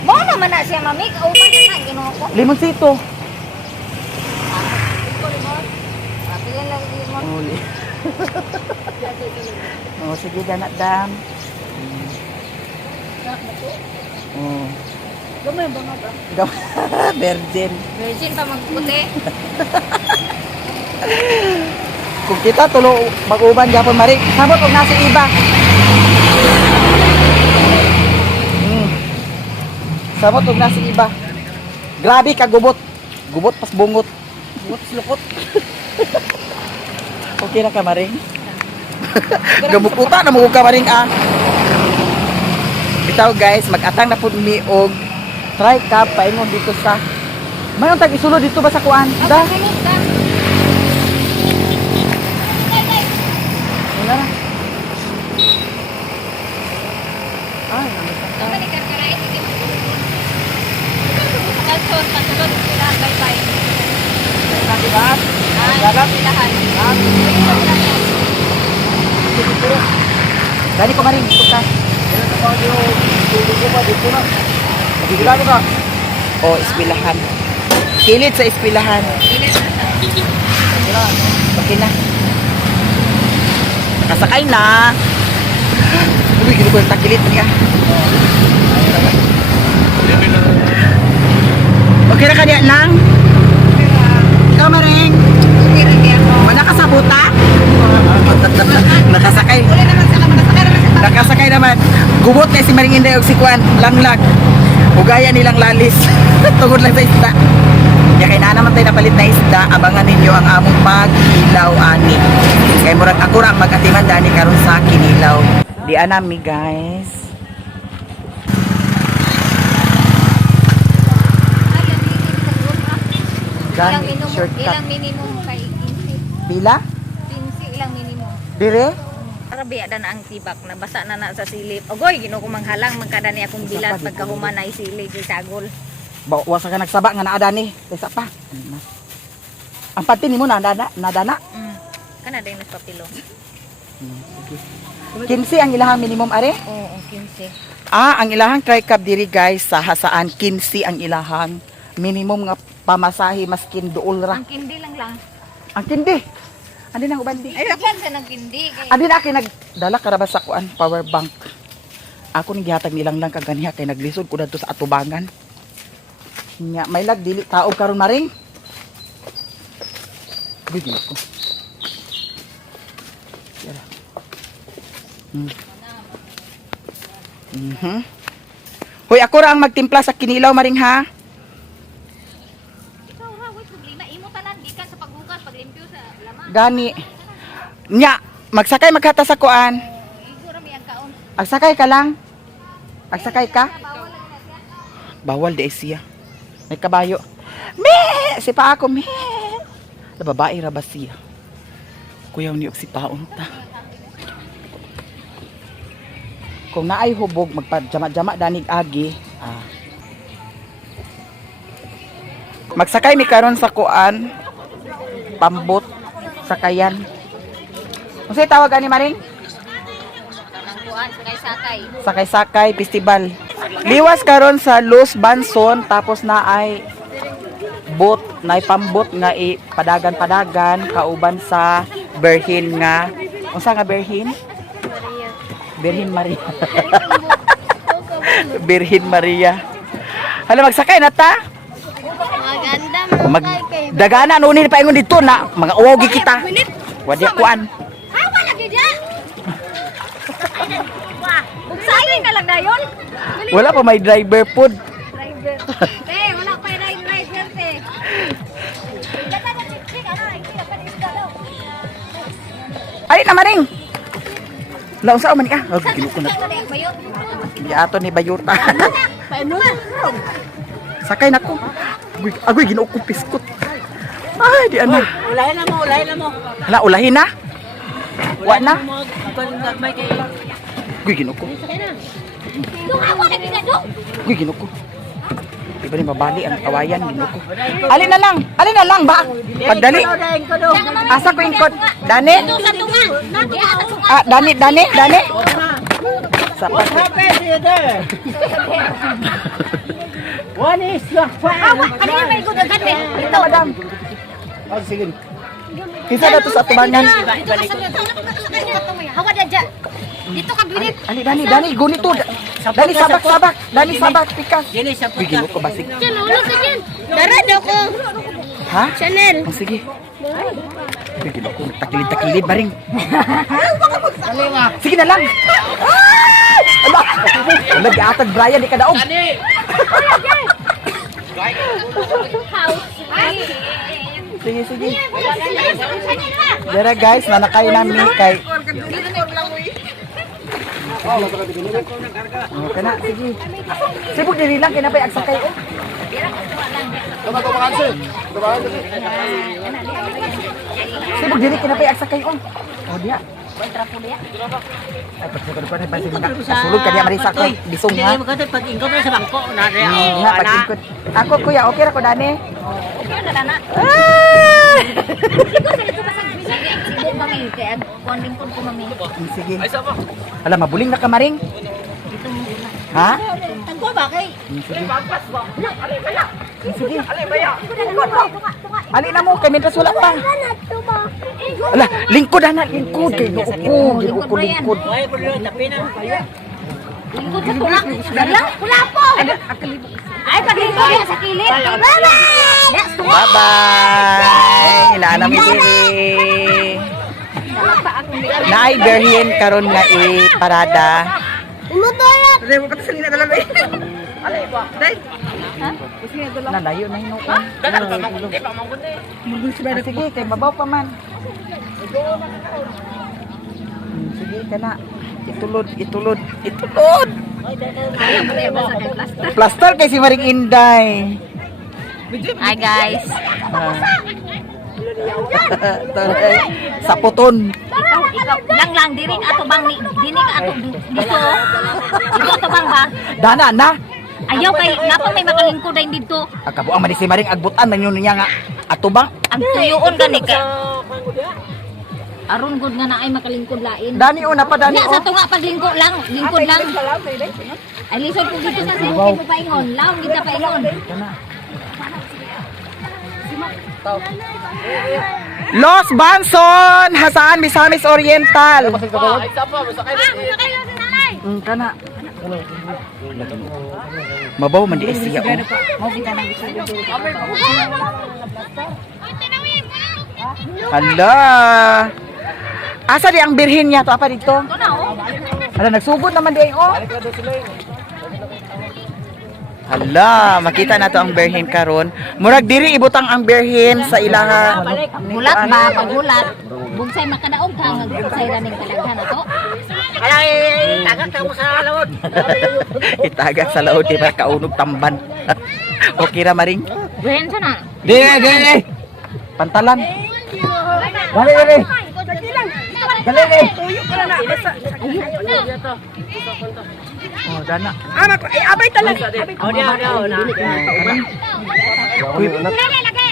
Mo naman na siya mami, kauban na Ginoo ko. Limonsito. Pili lang limon. Uli. Oh, sige ganat dam. Oh. Gamay ba nga ba? Virgin. Virgin pa magputi. Kung kita tulo mag-uban gyapon mari, sabot og nasa iba. Sabot og nasa iba. Grabe ka gubot. Gubot pas bungot. Gubot pas lukot. Okay na ka maring. Gabukuta na mo ka maring ah. Bitaw guys, mag-atang na pud mi og try cup paingon dito sa mayong tag isulo dito ba sa kuan? Da. Wala na. Ay, Tama ni karkaray sige mo. Kalson patulog sila bye-bye. nagibat. Dagat ilahan. Dani ko maring dito ka. Sigurado ka? Oh, espilahan. Kilid sa espilahan. Okay na. Nakasakay na. Uy, gino ko yung takilid niya. Okay na kanya lang? Ikaw maring? Wala ka sa buta? Nakasakay. Nakasakay naman. Gubot na si Maring Inday og si Kwan. Langlag. Ugaya nilang lalis. Tungod lang sa isda. Kaya kay na naman tayo napalit na isda. Abangan ninyo ang among pag-ilaw ani. Kay murag ako ra ang mag-atiman dani karon sa kinilaw. Di anami guys. Ilang Gani, minimum, shortcut. ilang minimum kay 15. Pila? 15 ilang minimum. Dire? Para biya na ang tibak na basa na na sa silip. Ogoy, Ginoo ko manghalang magkada ni akong bilat pagkahuman na silip kay sagol. Wasa ka nagsaba nga naada ni. Kaysa pa. Ang pati nimo nadana. Kana din nagpapilo. 15 ang ilahang minimum are? Oo, 15. Ah, ang ilahang try cab diri guys sa hasaan 15 ang ilahang minimum nga pamasahe maskin duol ra. Ang kindi lang lang. Ang kindi. Andi nang uban di. Ay, lakyan sa nagkindi. Andi na kay nagdala karabas sa kuan power bank. Ako ni gihatag nilang lang kaganiha kay naglisod ko dadto sa atubangan. Nya may lag dili taog karon maring. Bigyan ko. Yara. Hoy, ako ra ang magtimpla sa kinilaw maring ha. Ikaw ra, wait, problema. Imo tanan, gikan sa paghugas, paglimpyo sa laman. Gani. Nya, magsakay maghata sa kuan. Igo ra may ang kaon. Agsakay ka lang. Agsakay ka. Bawal lang na siya. Bawal di siya. May kabayo. Me! Si pa ako, me! Na babae ra ba siya? Kuyaw ni og si paon ta. Kung naay hubog, magpa-jama-jama danig agi. Magsakay mi karon sa kuan. Pambot. Sakayan. Unsay tawag ani maring? Ang kuan, sakay-sakay. Sakay-sakay festival. Liwas karon sa Los Banson tapos na ay boat, na pambot nga padagan-padagan kauban sa Berhin nga. Unsa nga Berhin? Berhin Maria. Berhin Maria. Hala magsakay na ta. Maganda Magdagana no ni paingon dito na mga uwogi kita. Wadi kuan. Hawa lagi dyan! Sayang na lang na yun. Wala pa may driver pod. Driver. Wala pa yung driver, te. Ganda na chik-chik, ano, hindi na pa isda daw. Ay na maring. Laon sa man ka? Oh, ginuko na. Bayot. Di ato ni bayuta. Sakay na ko. Agoy ginuko piskot. Ay, di ano. Ulahin na mo, ulahin na mo. Hala, ulahin na. Wa na. May kay... Agoy ginuko. Doon ako na ginado. Agoy ginuko. Di ba ni mabali ang kawayan ginuko. Alin na lang ba? Pagdali. Asa ko ingkod? Dani? Ito sa tunga. Nandiyan sa tunga. Ah, Dani. Sapat. One is your friend. Kanina may gudagan, te. Ito, madam. Oh, sige. Kisa na to sa tubangan. Dito ka sa tunga. Hawa na dyan. Dito ka binit. Ali, Dani, gunito. Dani, sabak, pikas. Dili sa Uy, ginuko basig. Diyan, ulo ka dyan. Darad ako. Ha? Chanel. Oh, sige. Uy, ginuko, takilid-takilid, baring. Sige na lang. Ay! Ala! Nag-aatag Brian, di ka daog. Sige. Dara guys, nanakay namin kay... Kana, sige. Sibog diri lang, kinapay agsakay. Sibog diri, kinapay agsakay. Oh, diya. Ay, pagsagot ko na pa sulod ka diya marisa ko. Bisong Dili ha. mo kasi pag ingkod na sa bangko na Nga, pag-ikot. Ako, kuya, okay ra ko, Dani. Okay na dana. Sige, mami. Kaya konding ko mami. Sige. Alam, mabuling na kamaring. Ha? Tagko ba kay? Sige. Ali na mo, kay mintas wala pa. Ala, lingkod na, lingkod. Kay lingkod. Ay, pero yung tapin na. Lingkod sa tunga. Dala, wala po. Ay, paglingkod yan sa kilid. Bye-bye. Bye-bye. Inaanam ni Diri. Naay berhin karon nga parada. Umutoyat. Nalayo na hinukan. Sige, kay mabaw pa man. Sige ka na. Itulod. Plaster kay si Maring Inday. Hi guys. Sa puton. Ikaw lang diri ato bang dini ka ato dito. Dito ato bang ba? Dana na. Ayaw kay napa may makalingkod din dito. Akabuang man si Maring agbutan man yun niya nga atubang. Ang tuyoon gani ka. Aron gud nga naay makalingkod lain. Dani una pa Dani. Nya sa tunga paglingkod lang, lingkod lang. Ay lisod ko dito sa sukid mo paingon. Laom gid ka paingon. Kana. Los Banson, Hasaan, Misamis Oriental. Kana. Mabaw man di siya. Hala. Asa di ang birhen niya to apa dito? Hala nagsugod naman di oh. Hala, makita na to ang birhen karon. Murag diri ibutang ang birhen sa ilaha. Gulat ba? Pagulat. Bugsay makadaog ka. Bugsay raning talaghan na to. Ay, tagat mo sa laod. Itagak sa laod di ba kaunog tamban. Okay ra maring. Buhen sa na. Di. Pantalan. Dali. Tuyo ka na. Basta. Oh, dana. Abay talaga.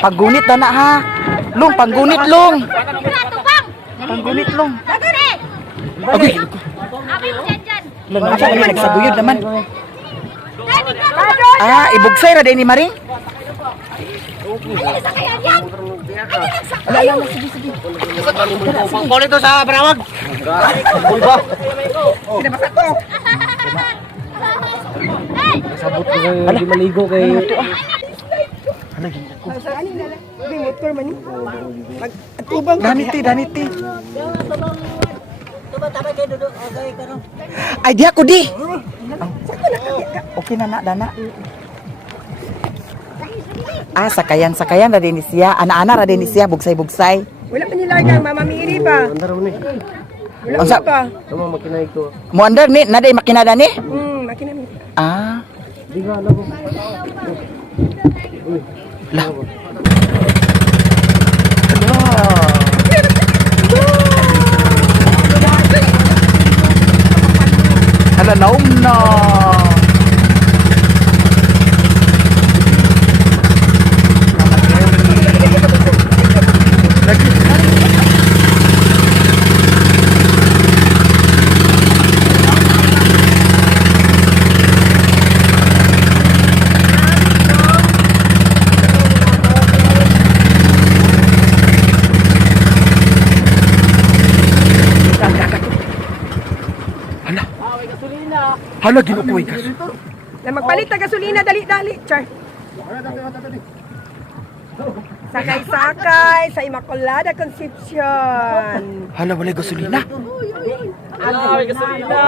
Paggunit dana ha. Long, panggunit long. Panggunit long. Okay. Lang asa kami nagsabuyod naman. Ah, ibugsay ra din ni Maring. Pangkulit to sa Barawag. Sabot ko kayo, di maligo kayo. Daniti. Ay, di ako di. Okay na dana. Ah, sakayan ra din siya. Ana-ana ra din siya, bugsay-bugsay. Wala pa nilaga, mamamiri pa. Andar mo ni. Unsa? Tama makinay ko. Mo under ni naday makinada ni? Makinami. Ah. Di nga alam ko. La. Hala naum na. Hala ginukoy ka. Na magpalit na gasolina, dali-dali. Char. Sakay-sakay sa Immaculada Concepcion. Hala wala gasolina. May gasolina.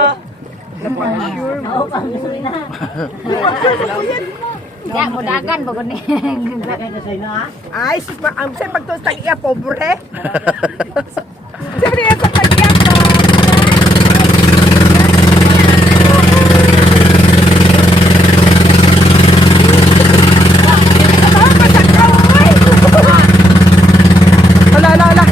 Ya, mudagan bago ni. Ay, sus, ang sa pagtos tag-iya, pobre. Siyempre yan sa tag-iya ko. Hala.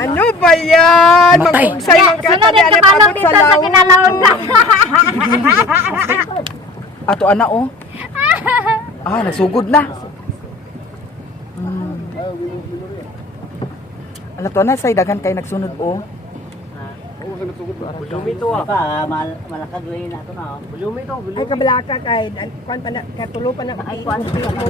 Ano ba yan? Matay. Magbugsay mang Sunod kata yung ni kabalong Alipabot dito sa sa laon. kinalaon ka. Ato ana oh. Ah, nagsugod na. Ala to na say daghan kay nagsunod oh. Bulumi to ah. Malakad rin na ito na. Bulumi to. Ay, kabalaka kay, kuan pa na, katulo pa na. Ay, kuan pa na.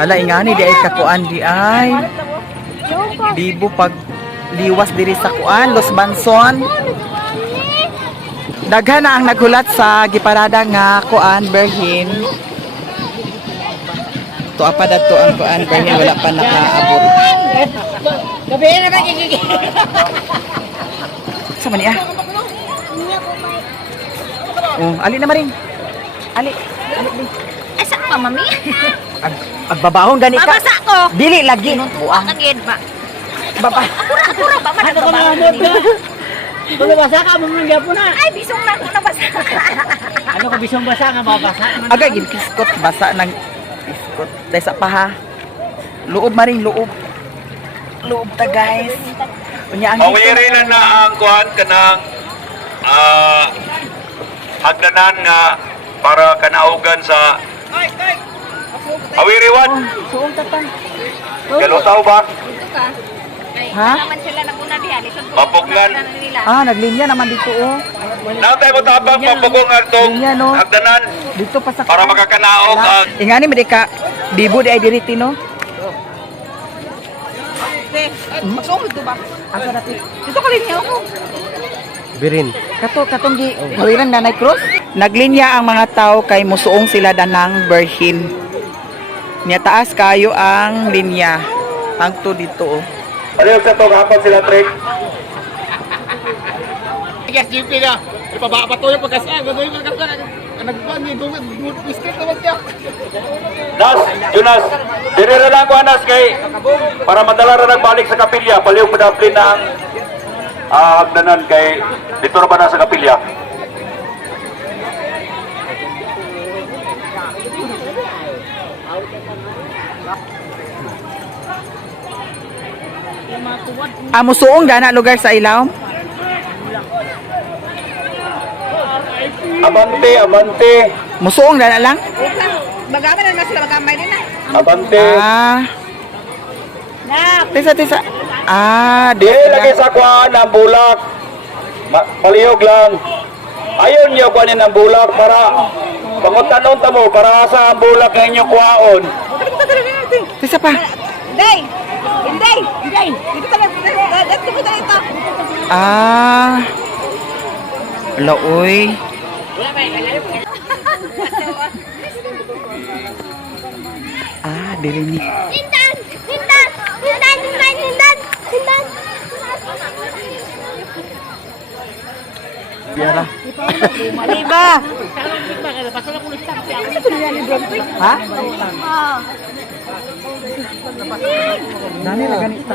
Hala, ingani di ay kakuan di ay. Dibo pag liwas diri sa kuan, Los Banson. Daghan na ang naghulat sa giparada nga kuan berhin. To apa dato ang kuan berhin wala pa nakaabot. Gabi na ba gigigi? Sa man niya? Oh, ali na maring. Ali. Ay, saan pa, mami? Agbabahon gani ka. Babasa ko. Dili lagi. Buang lagi ba? Baba. Akura ba man Ano ka mga nagbabaho? amod? Tulo basa ka, mamang po na. Ay, bisong na ako nabasa. Ano ka bisong basa nga mabasa? Aga gibiskot basa ng biskot. Dahil sa paha. Luob maring luob. Luob ta guys. Unya ang Mawirinan na ang kuhan kanang hagdanan nga para kanaugan sa Awiriwan. suong tatang. Galutaw ba? Ha? Naman sila naguna diha. Lisod ko. Mapuglan. Nila. Ah, naglinya naman dito oh. Natay mo tabang mapugong atong Linya, no? hagdanan Dito pa sa para makakanaog ang ingani medika dibo di ay diriti no. Magsumod to ba? Asa dati? Dito ka linya ako. Birin. Katong gi gawiran nanay cross. Naglinya ang mga tao kay musuong sila danang berhin. Nya taas kayo ang linya. Hangto dito oh. ano yung sa itong hapon sila trick? Yes, GP na. Ipababa to yung pagkasaan. Gagawin mo kasi nagbuwan ni Biscuit naman siya. Nas, Jonas, diri na lang ko anas kay para madala ra nagbalik sa kapilya, palihog madaplin na ang hagdanan kay dito na ba na sa kapilya? Musuong dana lugar sa ilaw. Abante, abante, Musuong dana lang. Wait lang. Magamay na naman sila magamay din na. abante. Tisa. Di lagi sa kuhaan ang bulak. Palihog lang. Ayon niyo kuhanin ang bulak para pangutan ta mo para sa ang bulak nga inyo kuhaon. Tisa pa. Day! Day! Day! Dito talaga. Dito talaga. Laoy. Dili ni. Hindan! Hindan! Hindan! Hindan! Hindan! Hindan! Biara. Iba. Ha? Dani na ganito.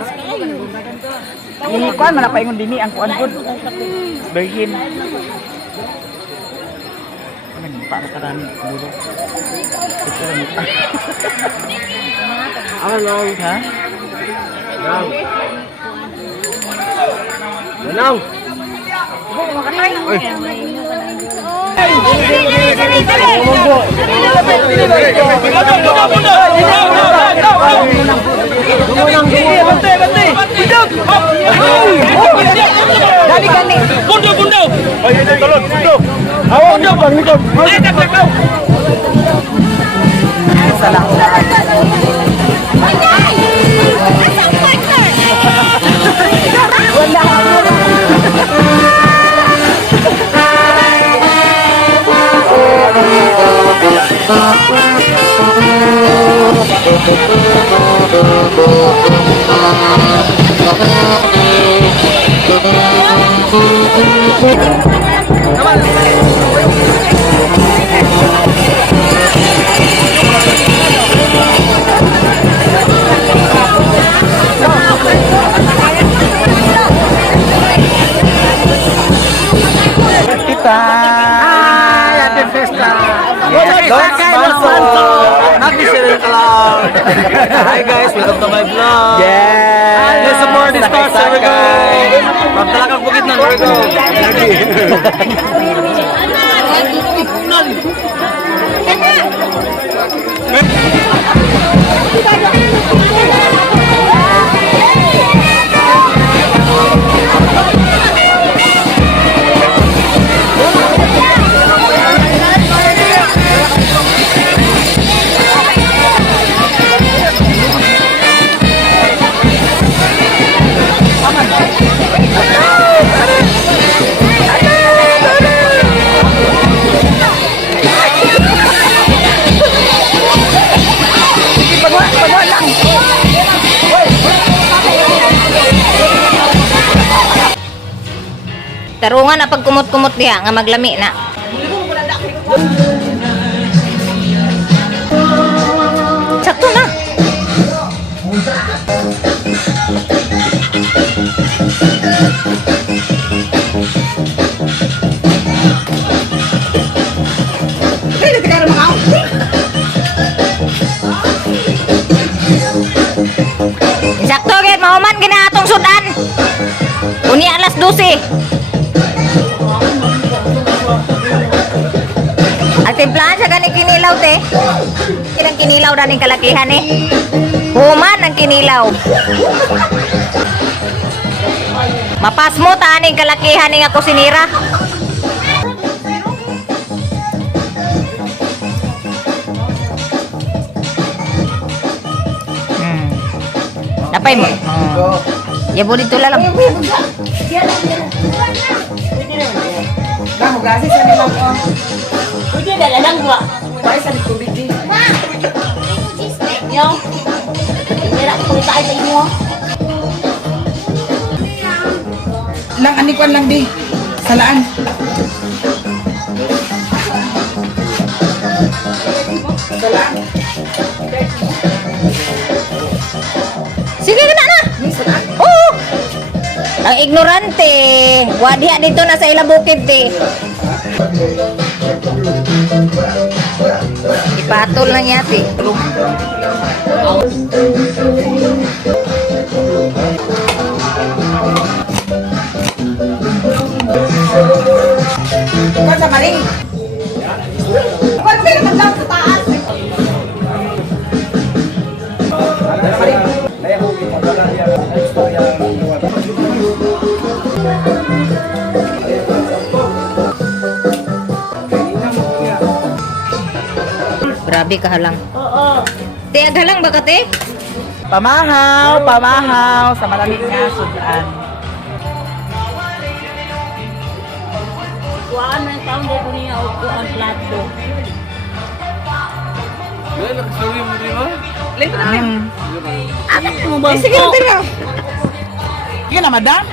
Kuan man pa ingon dini ang kuan gud. Berhin. Para karami dulu. Ano? Ha? Ano? Dali gani. Bundo! Ay, tulog, tulog. Awak niyo bang likod. Ay, tagtagaw! Salah. Kita. Happy Fiesta. Yes, Los Banson. Happy Sharing Club! Hi guys, welcome to my vlog! Yes. Let's support this part, here we go! From Talakang Bukid na, here we go! Tarungan na pagkumot-kumot diha nga maglami na. Sakto na. Sakto gid mahuman gina atong sudan. Uni alas 12. Ang timplahan sa gani kinilaw te. Ilang kinilaw na ning kalakihan eh. Human ang kinilaw. Mapas mo ta ning kalakihan ning ako sinira. Napay mo. Ya dito lang. Ba, hugasin sa nila ko. Pwede dala lang ba? Bye sa tubig di. Yo. Hindi ko tayo sa inyo. Lang anikwan lang di. Salaan. Salaan. Sige na na. Oo. Ang ignorante. Wadiha dito na sa ilang bukid eh. Ipatol na niya ti. Kung sa maling. Kung sino man lang sa taas. Grabe ka halang. Oo. Te, aghalang ba ka te? Pamahaw, pamahaw sa malamig nga sudan. Kuhaan na yung taon dito niya o kuhaan plato. Sorry mo di ba? Lento na. Akit mo ba? Sige na, tira. Sige na, madam.